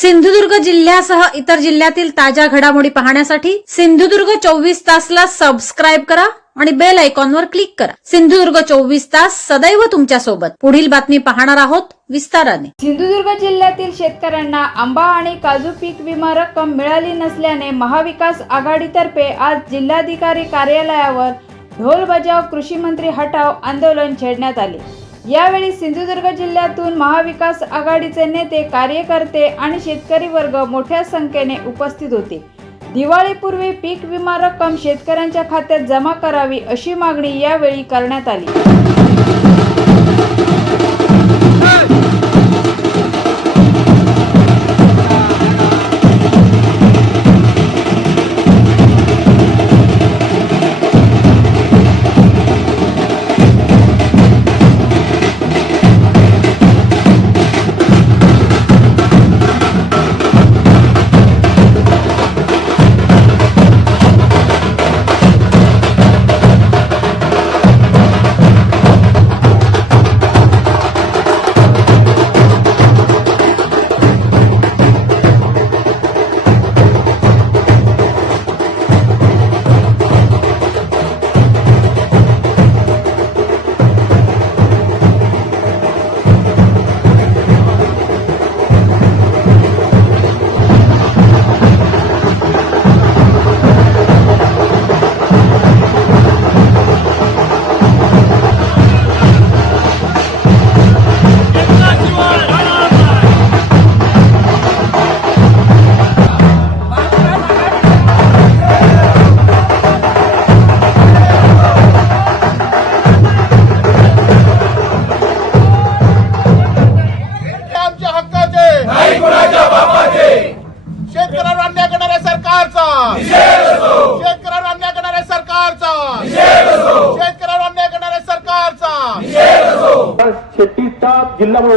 सिंधुदुर्ग जिल्ह्यासह इतर जिल्ह्यातील ताज्या घडामोडी पाहण्यासाठी सिंधुदुर्ग चोवीस तासला सबस्क्राईब करा आणि बेल आयकॉनवर क्लिक करा. सिंधुदुर्ग चोवीस तास सदैव तुमच्यासोबत. पुढील बातमी पाहणार आहोत विस्ताराने. सिंधुदुर्ग जिल्ह्यातील शेतकऱ्यांना आंबा आणि काजू पीक विमा रक्कम मिळाली नसल्याने महाविकास आघाडीतर्फे आज जिल्हाधिकारी कार्यालयावर ढोल बजाव कृषी मंत्री हटाव आंदोलन छेडण्यात आले. यावेळी सिंधुदुर्ग जिल्ह्यातून महाविकास आघाडीचे नेते कार्यकर्ते आणि शेतकरी वर्ग मोठ्या संख्येने उपस्थित होते. दिवाळीपूर्वी पीक विमा रक्कम शेतकऱ्यांच्या खात्यात जमा करावी अशी मागणी यावेळी करण्यात आली.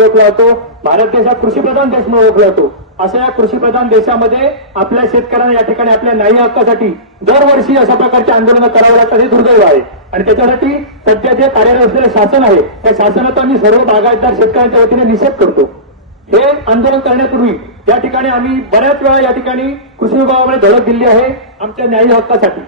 ओळखला जातो. भारत देश हा कृषीप्रधान देश म्हणून ओळखला जातो. अशा या कृषीप्रधान देशामध्ये आपल्या शेतकऱ्यांना या ठिकाणी आपल्या न्याय्य हक्कासाठी दरवर्षी अशा प्रकारची आंदोलनं करावं लागतात. हे दुर्दैव आहे. आणि त्याच्यासाठी सध्या जे कार्यरत असलेलं शासन आहे त्या शासनाचा आम्ही सर्व बागायतदार शेतकऱ्यांच्या वतीने निषेध करतो. हे आंदोलन करण्यापूर्वी या ठिकाणी आम्ही बऱ्याच वेळा या ठिकाणी कृषी विभागामध्ये धडक दिली आहे आमच्या न्याय्य हक्कासाठी.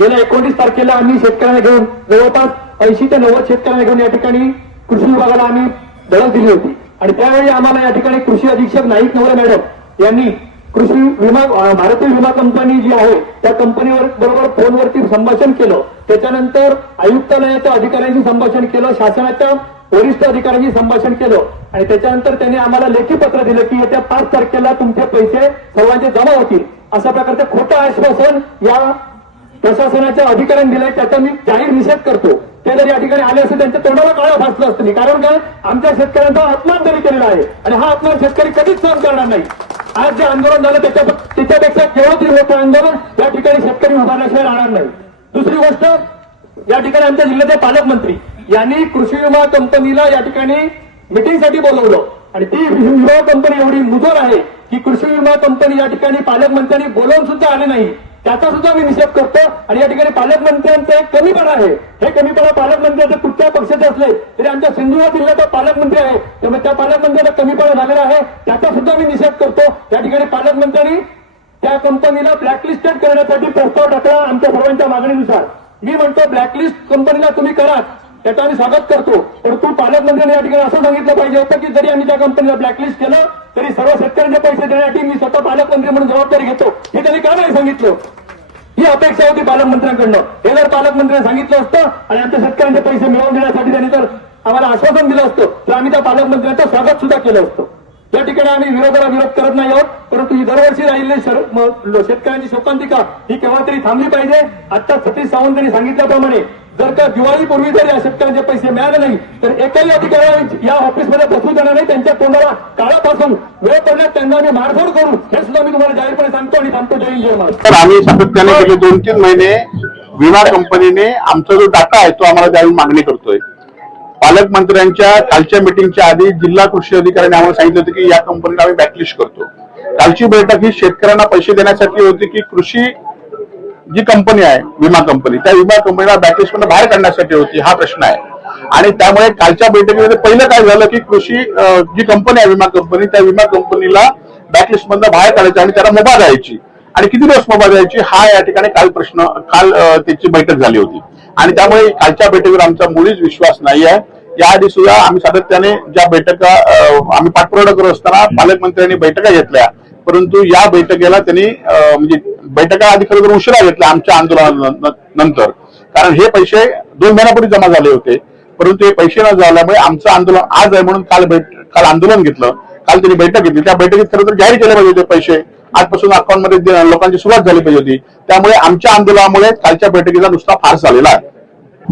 गेल्या एकोणीस तारखेला आम्ही शेतकऱ्यांना घेऊन जवळपास ऐंशी ते नव्वद शेतकऱ्यांना घेऊन या ठिकाणी कृषी विभागाला आम्ही धडक दिली होती. आणि त्यावेळी आम्हाला या ठिकाणी कृषी अधीक्षक नाईक नवरे मॅडम यांनी कृषी विमा भारतीय विमा कंपनी जी आहे त्या कंपनीवर बरोबर फोनवरती संभाषण केलं. त्याच्यानंतर आयुक्तालयाच्या अधिकाऱ्यांशी संभाषण केलं शासनाच्या वरिष्ठ अधिकाऱ्यांशी संभाषण केलं. आणि त्याच्यानंतर त्यांनी आम्हाला लेखी पत्र दिलं की येत्या पाच तारखेला तुमचे पैसे सर्वांचे जमा होतील. अशा प्रकारचं खोटं आश्वासन या प्रशासनाच्या अधिकाऱ्यांनी दिलाय त्याचा मी जाहीर निषेध करतो. ते जर या ठिकाणी आले असते त्यांच्या तोंडाला काळं फासलं असतं कारण काय आमच्या शेतकऱ्यांचा अपमान तरी केलेला आहे. आणि हा अपमान शेतकरी कधीच सहन करणार नाही. आज जे आंदोलन झालं त्याच्या त्याच्यापेक्षा केवळ तरी मोठं आंदोलन या ठिकाणी शेतकरी उभारल्याशिवाय राहणार नाही. दुसरी गोष्ट या ठिकाणी आमच्या जिल्ह्याचे पालकमंत्री यांनी कृषी विमा कंपनीला या ठिकाणी मिटिंगसाठी बोलवलं. आणि ती विमा कंपनी एवढी मुजोर आहे की कृषी विमा कंपनी या ठिकाणी पालकमंत्र्यांनी बोलवून सुद्धा आले नाही. त्याचा सुद्धा मी निषेध करतो. आणि या ठिकाणी पालकमंत्र्यांचं एक कमीपणा आहे. हे कमीपणा पालकमंत्र्यांचे कुठल्या पक्षाचे असले तरी आमच्या सिंधुदुर्ग जिल्ह्याचा पालकमंत्री आहे. त्यामुळे त्या पालकमंत्र्याचा कमीपणा झालेला आहे. त्याचा सुद्धा मी निषेध करतो. या ठिकाणी पालकमंत्र्यांनी त्या कंपनीला ब्लॅकलिस्टेड करण्यासाठी प्रस्ताव टाकला आमच्या सर्वांच्या मागणीनुसार. मी म्हणतो ब्लॅकलिस्ट कंपनीला तुम्ही करा त्याचं आम्ही स्वागत करतो. परंतु पालकमंत्र्यांनी या ठिकाणी असं सांगितलं पाहिजे होतं की जरी आम्ही त्या कंपनीला ब्लॅकलिस्ट केलं तरी सर्व शेतकऱ्यांचे पैसे देण्यासाठी मी स्वतः पालकमंत्री म्हणून जबाबदारी घेतो. हे त्यांनी का नाही सांगितलं? ही अपेक्षा होती पालकमंत्र्यांकडनं. हे जर पालकमंत्र्यांनी सांगितलं असतं आणि आमच्या शेतकऱ्यांचे पैसे मिळवून देण्यासाठी त्यांनी जर आम्हाला आश्वासन दिलं असतं तर आम्ही त्या पालकमंत्र्यांचं स्वागत सुद्धा केलं असतं. या ठिकाणी आम्ही विरोधाला विरोध करत नाही आहोत परंतु ही दरवर्षी राहिलेली शेतकऱ्यांची शोकांतिका ही केव्हा तरी थांबली पाहिजे? आता सतीश सावंत यांनी सांगितल्याप्रमाणे जर का दिवाळीपूर्वी जर या शेतकऱ्यांचे पैसे मिळाले नाही तर एकही अधिकाऱ्याला या ऑफिसमध्ये बसू देणार नाही त्यांच्या तोंडाला काळा पासून वेळ पडण्यात त्यांना आम्ही मारधोड करू हे सुद्धा मी तुम्हाला जाहीरपणे सांगतो आणि सांगतो जय हिंद, जय तर आम्ही सातत्याने गेले दोन तीन महिने विमा कंपनीने आमचा जो डाटा आहे तो आम्हाला द्यावी मागणी करतोय. पालकमंत्र्यांच्या कालच्या मिटिंगच्या आधी जिल्हा कृषी अधिकाऱ्यांनी आम्हाला सांगितलं होतं की या कंपनीला आम्ही बॅकलिस्ट करतो. कालची बैठक ही शेतकऱ्यांना पैसे देण्यासाठी होती की कृषी जी कंपनी आहे विमा कंपनी त्या विमा कंपनीला बॅकलिस्ट मधून बाहेर काढण्यासाठी होती हा प्रश्न आहे. आणि त्यामुळे कालच्या बैठकीमध्ये पहिलं काय झालं की कृषी जी कंपनी आहे विमा कंपनी त्या विमा कंपनीला बॅकलिस्ट मधनं बाहेर काढायचं आणि त्याला मुभा द्यायची. आणि किती दिवस मुभा द्यायची हा या ठिकाणी काल प्रश्न काल त्याची बैठक झाली होती. आणि त्यामुळे कालच्या बैठकीवर आमचा मुळीच विश्वास नाही आहे याआधी सुद्धा आम्ही सातत्याने ज्या बैठका आम्ही पाठपुरावा करत असताना पालकमंत्र्यांनी बैठका घेतल्या. परंतु या बैठकीला त्यांनी म्हणजे बैठका आधी खरं तर उशिरा घेतल्या आमच्या आंदोलनानंतर. कारण हे पैसे दोन महिन्यापूर्वी जमा झाले होते. परंतु हे पैसे न झाल्यामुळे आमचं आंदोलन आज आहे म्हणून काल बैठ काल आंदोलन घेतलं. काल त्यांनी बैठक घेतली. त्या बैठकीत खरं तर जाहीर केले पाहिजे होते पैसे. आजपासून अकाउंटमध्ये लोकांची सुरुवात झाली पाहिजे होती. त्यामुळे आमच्या आंदोलनामुळे कालच्या बैठकीचा नुसता फार झालेला आहे.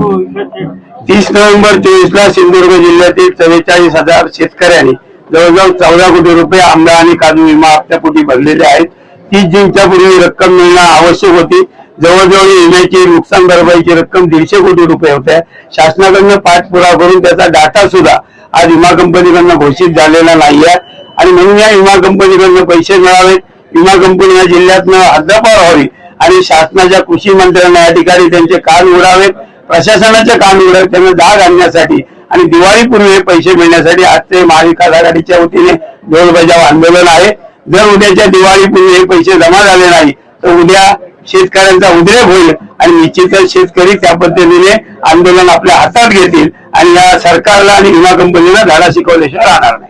तीस नोव्हेंबर चोवीस ला सिंधुदुर्ग जिल्ह्यातील चव्वेचाळीस हजार शेतकऱ्यांनी जवळजवळ चौदा कोटी रुपये आंबा आणि काजू विमा हप्त्यापोटी भरलेले आहेत. तीस जूनच्या पूर्वी रक्कम मिळणं आवश्यक होती. जवळजवळ विम्याची नुकसान भरपाईची रक्कम दीडशे कोटी रुपये होत्या शासनाकडनं पाठपुरावा करून त्याचा डाटा सुद्धा आज विमा कंपनीकडनं घोषित झालेला नाहीये. आणि म्हणून या विमा कंपनीकडनं पैसे मिळावेत विमा कंपनी या जिल्ह्यातनं हद्दपार व्हावी. आणि शासनाच्या कृषी मंत्र्यांना या ठिकाणी त्यांचे कान उडावेत प्रशासनाच्या कान उडावेत त्यांना जाग आणण्यासाठी आणि दिवाळीपूर्वी हे पैसे मिळण्यासाठी आजचे महाविकास आघाडीच्या वतीने ढोल बजाव आंदोलन आहे. जर उद्याच्या दिवाळीपूर्वी हे पैसे जमा झाले नाही तर उद्या शेतकऱ्यांचा उद्रेक होईल आणि निश्चितच शेतकरी त्या पद्धतीने आंदोलन आपल्या हातात घेतील आणि या सरकारला आणि विमा कंपनीला धडा शिकवल्याशिवाय राहणार नाही.